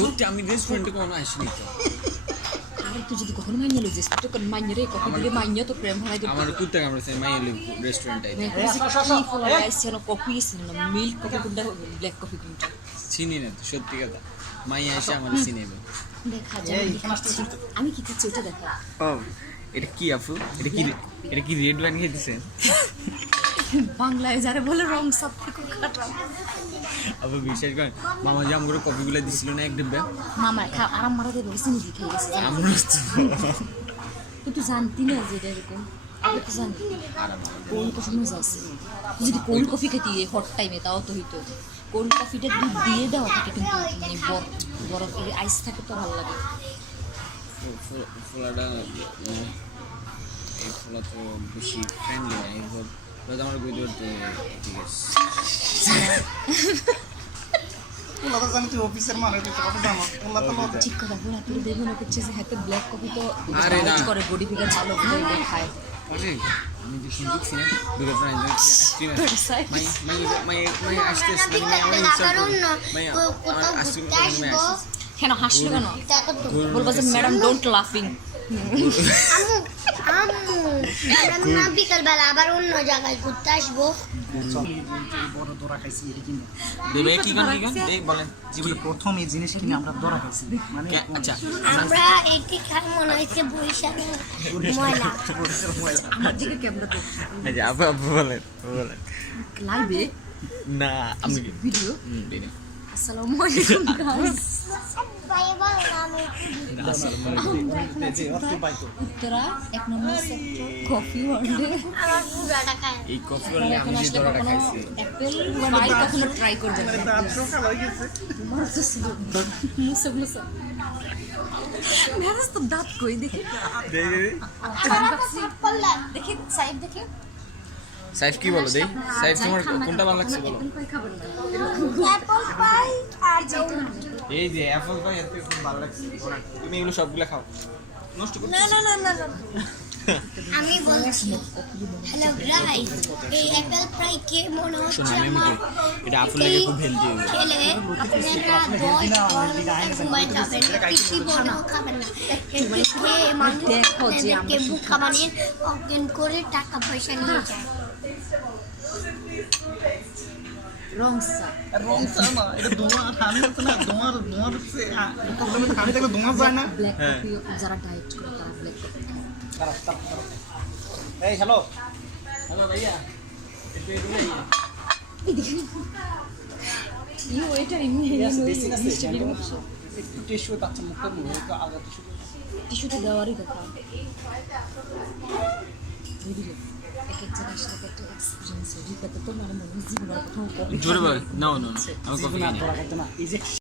সত্যি আমি রেস্টুরেন্টে কখনো আসিনি তো। আর তুই যদি কখনো মাইনে লইছিস তো কোন মাইনে রে কখন দিলে মাইনে তো প্রেম হয় আমার কুত্তা কামড়েছে মাইয়ালি রেস্টুরেন্টে কি ফলো আইছে না কফি আছে না মিল্ক কফি কোনটা ব্ল্যাক কফি কোনটা চিনি না তো সত্যি কথা মাইয়া এসে আমার চিনিবে দেখা যায় আমি কি খাচ্ছি ওটা দেখা ও এটা কি আপু এটা কি রেড ওয়াইন খেতেছেন বাংলায় যারা বলে রং সব থেকে খারাপ আপু বিশ্বাস করেন মামা যে আমাকে কফিগুলো দিছিল না এক ডিব্বা মামা খা আরাম মারা দেবে চিনি দিয়ে খেয়ে গেছে আমরা তুই তো জানতি না যে এটা এরকম আগে তো জানতি কোল্ড কফি মজা আছে যদি কোল্ড কফি খেতে হট টাইমে তাও তো হইতো কোল্ড কফিটা দুধ দিয়ে দেওয়া থাকে কিন্তু মানে বরফ আইস থাকে তো ভালো লাগে ফোলাটা এই ফোলা তো বেশি ফ্রেন্ডলি না এইসব আমার বই ধরতে ঠিক আছে ঠিক কথা বলে আপনি দেখুন করছে যে হাতে ব্ল্যাক কফি তো আরে না করে বডি ফিগার ভালো করে খায় আমি যে শুনছি না দুটো ফ্রেন্ড মাই আসতেছে কেন হাসলো কেন বলবো যে ম্যাডাম ডোন্ট লাফিং আমরা বিকালবেলা আবার অন্য জায়গায় ঘুরতে আসবো দেবে কি গান বলেন জীবনে প্রথম এই জিনিস কিনে আমরা দরা খাইছি মানে আচ্ছা আমরা এটি খাই মনে হয়েছে বৈশাখে ময়লা আমার দিকে ক্যামেরা তো আচ্ছা আপু বলেন লাইভে না আমি ভিডিও ভিডিও আসসালামু আলাইকুম গাইস উত্তরা 1 নম্বর সেক্টর কফি ওয়ার্ল্ডে আমার পুরাটা খায় এই কফি ওয়ালে আমি যে দরাটা খাইছি অ্যাপেল পাই কখনো ট্রাই করবেন না তোমার তো মুসা মেরাজ তো দাঁত কই দেখি দেখি সাইড দেখি সাইফ কি বলো দেই সাইফ তোমার কোনটা ভালো লাগছে বলো অ্যাপেল পাই খাবেন না অ্যাপল পাই আর এই যে অ্যাপল পাই এত খুব ভালো লাগছে তুমি এগুলো সবগুলো খাও নষ্ট করতে না আমি বলছি হ্যালো গাইস এই অ্যাপল পাই কে মনে হচ্ছে আমার এটা আপেল লাগে খুব হেলদি খেলে আপনারা 10 ঘুমাই যাবেন কিছু বড়ও খাবেন না খেয়ে মানুষ দেখো যে কে বুকা বানিয়ে অজ্ঞান করে টাকা পয়সা নিয়ে যায় রং সা না এটা দোয়া আমি তো না দোয়া হচ্ছে আমি দেখলে দোয়া যায় না ব্ল্যাক কফি যারা ডায়েট করে তারা ব্ল্যাক কফি এই হ্যালো ভাইয়া ইউ এটা এমনি একটু টিস্যু পাচ্ছে মুখটা মুখে তো আলাদা টিস্যু টিস্যুতে দেওয়ারই কথা বুঝলি এক এক জায়গায় সাথে একটা এক্সপিরিয়েন্স অভিজ্ঞতা তো মানে মনে জীবনের প্রথম কফি জোরে বল না আমি কফি না এই যে